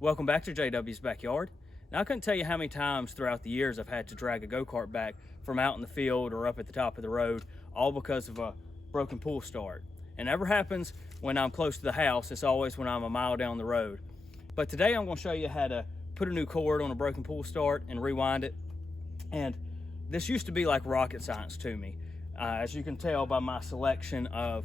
Welcome back to JW's Backyard. Now, I couldn't tell you how many times throughout the years I've had to drag a go-kart back from out in the field or up at the top of the road, all because of a broken pull start. It never happens when I'm close to the house, it's always when I'm a mile down the road. But today I'm going to show you how to put a new cord on a broken pull start and rewind it. And this used to be like rocket science to me, as you can tell by my selection of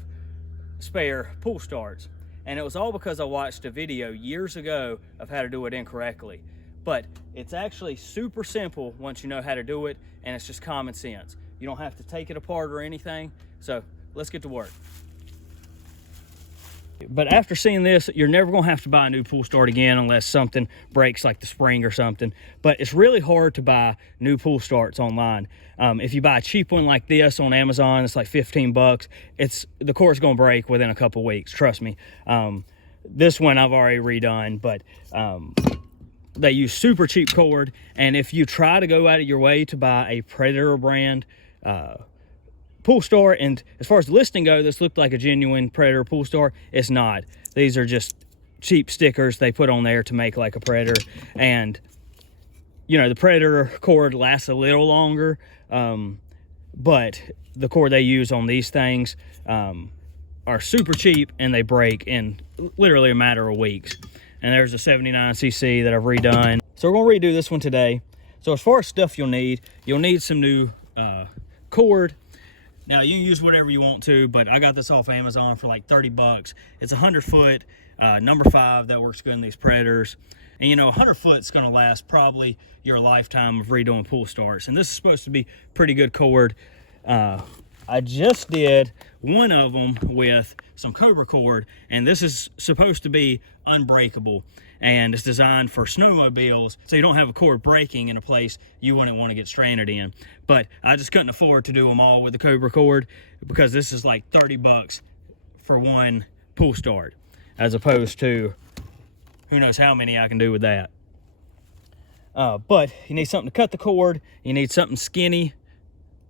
spare pull starts. And it was all because I watched a video years ago of how to do it incorrectly. But it's actually super simple once you know how to do it, and it's just common sense. You don't have to take it apart or anything. So let's get to work. But after seeing this, you're never gonna have to buy a new pull start again unless something breaks like the spring or something. But it's really hard to buy new pull starts online. If you buy a cheap one like this on Amazon, it's like 15 bucks. The cord's gonna break within a couple weeks, trust me. This one I've already redone, but they use super cheap cord. And if you try to go out of your way to buy a Predator brand pull start, and as far as the listing goes, this looked like a genuine Predator pull start. It's not. These are just cheap stickers they put on there to make like a Predator. And you know, the Predator cord lasts a little longer, but the cord they use on these things are super cheap, and they break in literally a matter of weeks. And there's a 79cc that I've redone. So we're gonna redo this one today. So as far as stuff you'll need some new cord. Now, you can use whatever you want to, but I got this off Amazon for like 30 bucks. It's a 100-foot number 5 that works good in these Predators. And you know, 100 foot's gonna last probably your lifetime of redoing pull starts. And this is supposed to be pretty good cord. I just did one of them with some cobra cord, and this is supposed to be unbreakable. And it's designed for snowmobiles, so you don't have a cord breaking in a place you wouldn't want to get stranded in. But I just couldn't afford to do them all with the cobra cord, because this is like 30 bucks for one pull start, as opposed to who knows how many I can do with that. But you need something to cut the cord, you need something skinny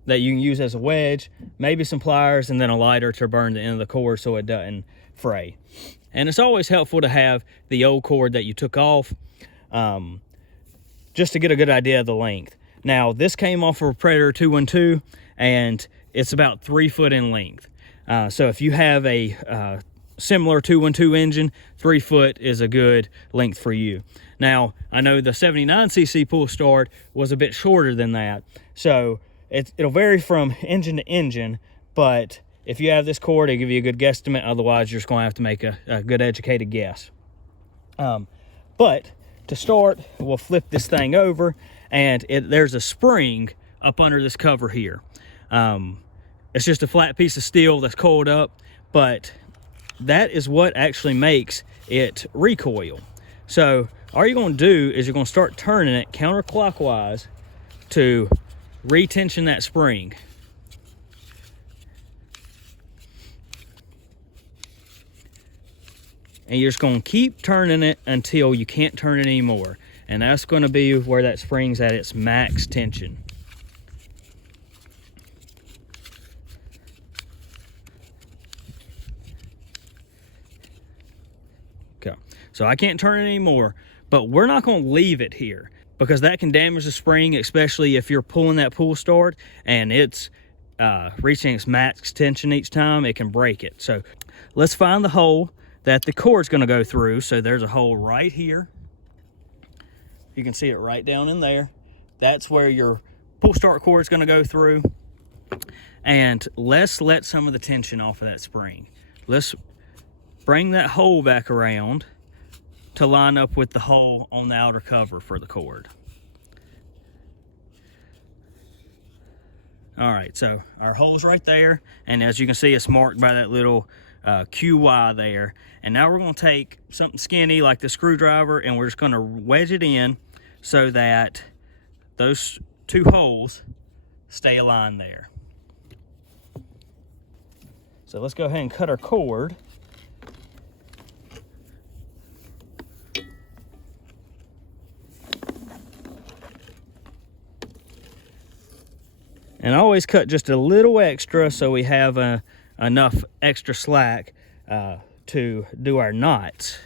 that you can use as a wedge, maybe some pliers, and then a lighter to burn the end of the cord so it doesn't fray. And it's always helpful to have the old cord that you took off, just to get a good idea of the length. Now, this came off of a Predator 212, and it's about 3 foot in length. So if you have a similar 212 engine, 3 foot is a good length for you. Now, I know the 79cc pull start was a bit shorter than that, so it'll vary from engine to engine, but if you have this cord, it'll give you a good guesstimate. Otherwise, you're just going to have to make a good educated guess. But to start, we'll flip this thing over, and there's a spring up under this cover here. It's just a flat piece of steel that's coiled up, but that is what actually makes it recoil. So all you're going to do is you're going to start turning it counterclockwise to retension that spring. And you're just going to keep turning it until you can't turn it anymore. And that's going to be where that spring's at its max tension. Okay, so I can't turn it anymore, but we're not going to leave it here, because that can damage the spring, especially if you're pulling that pull start and it's reaching its max tension each time. It can break it. So let's find the hole that the cord's going to go through. So there's a hole right here. You can see it right down in there. That's where your pull start cord is going to go through. And let's let some of the tension off of that spring. Let's bring that hole back around to line up with the hole on the outer cover for the cord. All right, so our hole's right there, and as you can see, it's marked by that little QY there. And now we're going to take something skinny like the screwdriver, and we're just going to wedge it in so that those two holes stay aligned there. So let's go ahead and cut our cord. And I always cut just a little extra so we have enough extra slack to do our knots.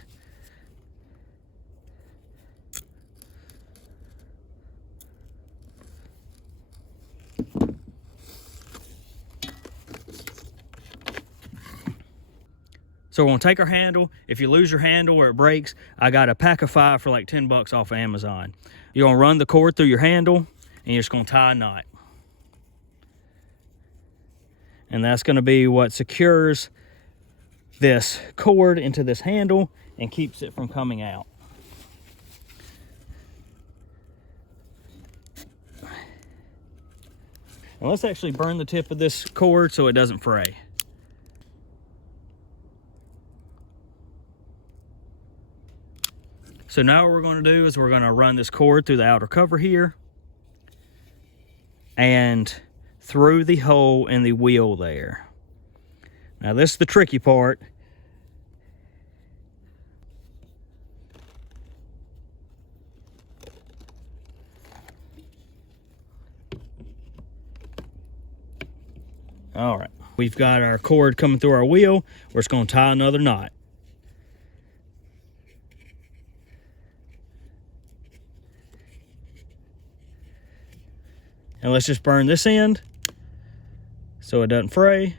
So we're gonna take our handle. If you lose your handle or it breaks, I got a pack of 5 for like 10 bucks off of Amazon. You're gonna run the cord through your handle and you're just gonna tie a knot. And that's gonna be what secures this cord into this handle and keeps it from coming out. And let's actually burn the tip of this cord so it doesn't fray. So now what we're going to do is we're going to run this cord through the outer cover here and through the hole in the wheel there. Now this is the tricky part. All right, we've got our cord coming through our wheel. We're just going to tie another knot. And let's just burn this end so it doesn't fray.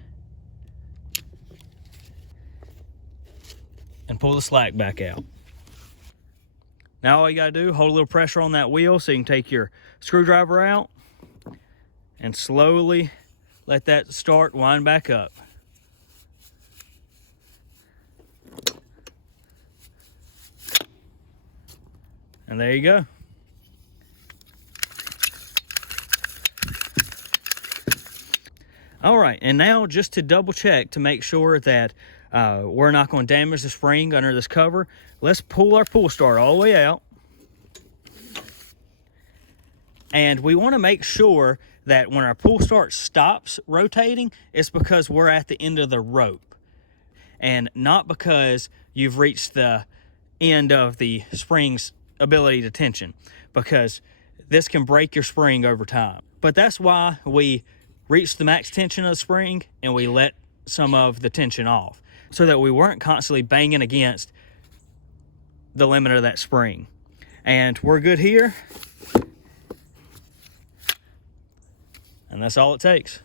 And pull the slack back out. Now all you gotta do, hold a little pressure on that wheel so you can take your screwdriver out and slowly let that start wind back up. And there you go. All right, and now just to double check to make sure that we're not going to damage the spring under this cover, let's pull our pull start all the way out. And we want to make sure that when our pull start stops rotating, it's because we're at the end of the rope and not because you've reached the end of the spring's ability to tension, because this can break your spring over time. But that's why we reach the max tension of the spring and we let some of the tension off so that we weren't constantly banging against the limit of that spring. And we're good here. And that's all it takes.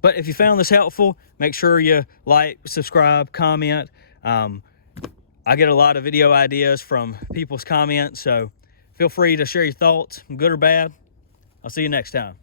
But if you found this helpful, make sure you like, subscribe, comment. I get a lot of video ideas from people's comments, so feel free to share your thoughts, good or bad. I'll see you next time.